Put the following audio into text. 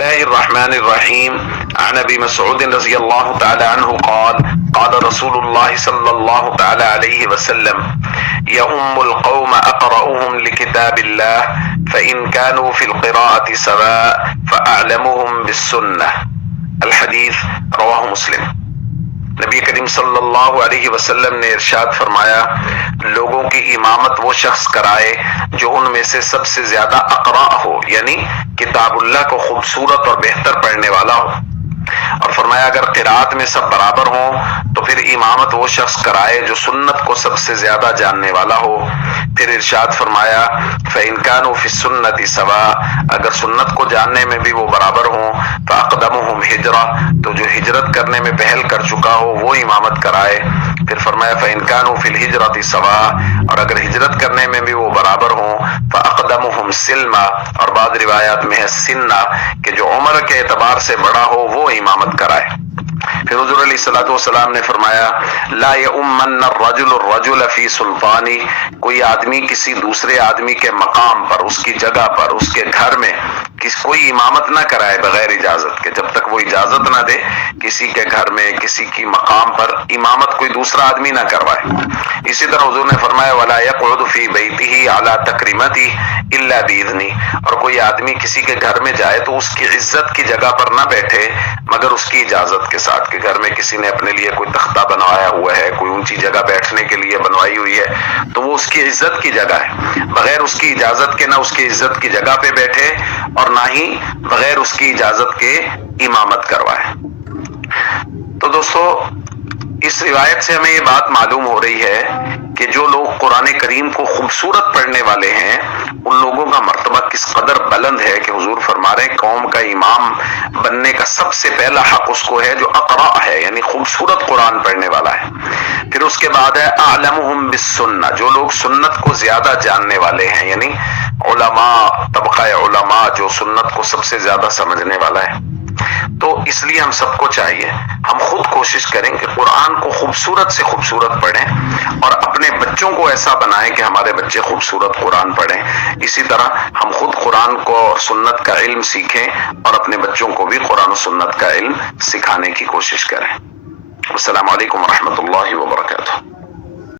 الله الرحمن الرحيم. عن ابي مسعود رضي الله تعالى عنه قال قال رسول الله صلى الله تعالى عليه وسلم يؤم القوم اقرأهم لكتاب الله فإن كانوا في القراءة سواء فأعلمهم بالسنة. الحدیث رواہ مسلم۔ نبی کریم صلی اللہ علیہ وسلم نے ارشاد فرمایا، لوگوں کی امامت وہ شخص کرائے جو ان میں سے سب سے زیادہ اقرا ہو، یعنی کتاب اللہ کو خوبصورت اور بہتر پڑھنے والا ہو، اور فرمایا اگر قرات میں سب برابر ہوں تو پھر امامت وہ شخص کرائے جو سنت کو سب سے زیادہ جاننے والا ہو۔ پھر ارشاد فرمایا فَإِن كَانُوا فِي السُّنَّةِ سَوَاءً، اگر سنت کو جاننے میں بھی وہ برابر ہوں، فَأَقْدَمُهُمْ ہجرہ، تو جو ہجرت کرنے میں پہل کر چکا ہو وہ امامت کرائے۔ پھر فرمایا فَإِن كَانُوا فِي الْهِجْرَةِ سَوَاءً، اور اگر ہجرت کرنے میں بھی وہ برابر ہوں، فَأَقْدَمُهُمْ سِلْمًا، اور بعض روایات میں ہے سنہ، کہ جو عمر کے اعتبار سے بڑا ہو وہ امامت کرائے۔ پھر حضور علیہ الصلوۃ والسلام نے فرمایا لا یؤمن الرجل الرجل فی سلطانی، کوئی آدمی کسی دوسرے آدمی کے مقام پر، اس کی جگہ پر، اس کے گھر میں کوئی امامت نہ کرائے بغیر اجازت کے، جب تک وہ اجازت نہ دے کسی کے گھر میں، کسی کی مقام پر امامت کوئی دوسرا آدمی نہ کروائے۔ اسی طرح حضور نے فرمایا ولا یقعد فی بیتہ علی تکریمتہ الا باذنہ، اور کوئی آدمی کسی کے گھر میں جائے تو اس کی عزت کی جگہ پر نہ بیٹھے مگر اس کی اجازت کے ساتھ، کہ گھر میں کسی نے اپنے لیے کوئی تختہ بنوایا ہوا ہے، کوئی اونچی جگہ بیٹھنے کے لیے بنوائی ہوئی ہے تو وہ اس کی عزت کی جگہ ہے، بغیر اس کی اجازت کے نہ اس کی عزت کی جگہ پہ بیٹھے اور نہ ہی بغیر اس کی اجازت کے امامت کروائے۔ تو دوستو اس روایت سے ہمیں یہ بات معلوم ہو رہی ہے کہ جو لوگ قرآن کریم کو خوبصورت پڑھنے والے ہیں ان لوگوں کا مرتبہ کس قدر بلند ہے، کہ حضور فرما رہے ہیں قوم کا امام بننے کا سب سے پہلا حق اس کو ہے جو اقرا ہے، یعنی خوبصورت قرآن پڑھنے والا ہے۔ پھر اس کے بعد ہے اعلمہم بالسنہ، جو لوگ سنت کو زیادہ جاننے والے ہیں، یعنی علماء، طبقہ علماء جو سنت کو سب سے زیادہ سمجھنے والا ہے۔ تو اس لیے ہم سب کو چاہیے ہم خود کوشش کریں کہ قرآن کو خوبصورت سے خوبصورت پڑھیں اور اپنے بچوں کو ایسا بنائیں کہ ہمارے بچے خوبصورت قرآن پڑھیں۔ اسی طرح ہم خود قرآن کو اور سنت کا علم سیکھیں اور اپنے بچوں کو بھی قرآن و سنت کا علم سکھانے کی کوشش کریں۔ السلام علیکم ورحمۃ اللہ وبرکاتہ۔